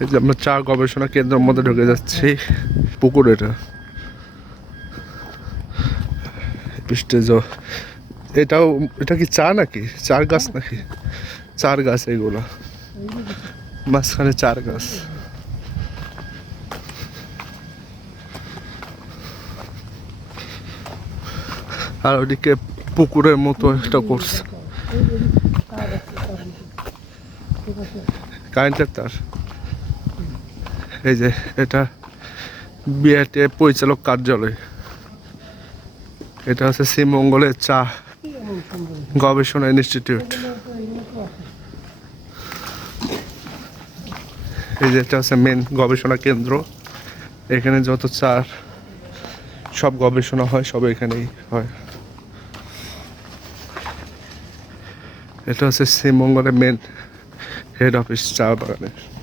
এই যে আমরা চা গবেষণা কেন্দ্রের মধ্যে ঢুকে যাচ্ছি। পুকুর এটা। পৃষ্ঠে এটাও, এটা কি চা নাকি? চার গাছ নাকি? চার গাছ এগুলো। মাঝখানে চার গাছ। আর ওদিকে পুকুরের মতো একটা করছে কারেন্টের তার। এই যে, এটা বিআরটি পরিচালক কার্যালয়। এটা হচ্ছে শ্রীমঙ্গলের চা গবেষণা ইনস্টিটিউট। এই যে, এটা হচ্ছে মেন গবেষণা কেন্দ্র। এখানে যত চার, সব গবেষণা হয়, সব এখানেই হয়। এটা হচ্ছে শ্রীমঙ্গলের মেন হেড অফিস চা বাগানের।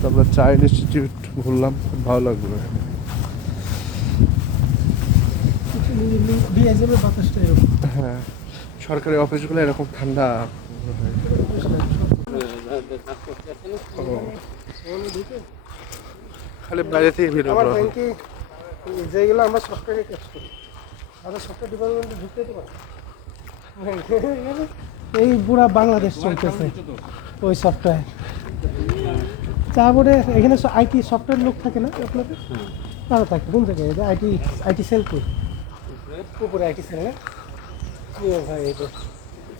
তারপরে চা ইনস্টিটিউট ঘুরলাম খুব ভালো লাগল হ্যাঁ সরকারি অফিসগুলো এরকম ঠান্ডা। খালি বাইরে থেকে ভিডিও যেগুলো আমরা সফটওয়্যারে কাজ করি আমরা সফটওয়্যার ডিপার্টমেন্টে ঢুকতে তো পারি এই পুরা বাংলাদেশ চলতেছে ওই সফটওয়্যার তারপরে এখানে আইটি সফটওয়্যার লোক থাকে না আপনাদের? তারা থাকে কোন জায়গায়? আইটি আইটি সেল কই? উপরে আইটি সেল না হয় এই যে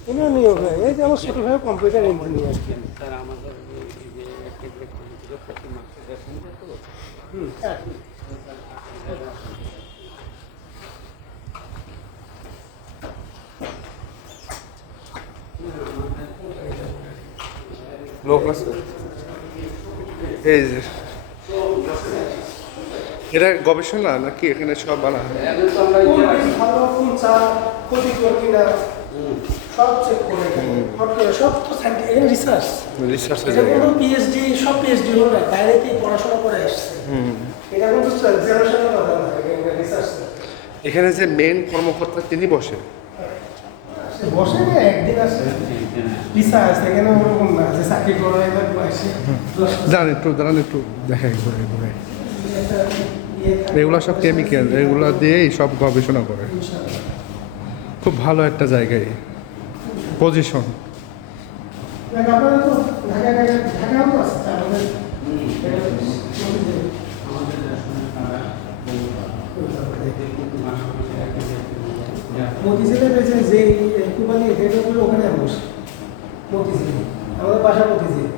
উনিও নিয়োগ হয়। এই যে আমার ছোটো ভাই কম্পিউটার ইঞ্জিনিয়ার লোক আছে? এই যে। এটা গবেষণা নাকি এখানে সব বানা হয়? সব চেক করে নোট করে সব তো এখানে রিসার্চ রিসার্চের কোনো পিএইচডি সব পিএইচডি হলো না বাইরেতেই পড়াশোনা করে আসছে। এটা কিন্তু জেনারেশনের কথা না রিসার্চ এখানে যে মেন কর্মকর্তা তিনি বসে বসে না একদিন আসে রিসার্চ এখানে ওরকম না যে চাকরি করা এবার বয়সে দাঁড়ান একটু দাঁড়ান একটু দেখাই ঘুরে ঘুরে এগুলো সব কেমিক্যাল এগুলো দিয়েই সব গবেষণা করে। খুব ভালো একটা জায়গায়। পজিশন মতিঝিলের যে যে কুমানি ওখানে বসে মতিঝিল আমাদের বাসা মতিঝিল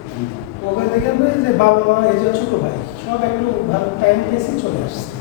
ওখান থেকে আমরা যে বাবা মা এই যে ছোটো ভাই সব একটু ভালো টাইম পেয়েছি চলে আসছে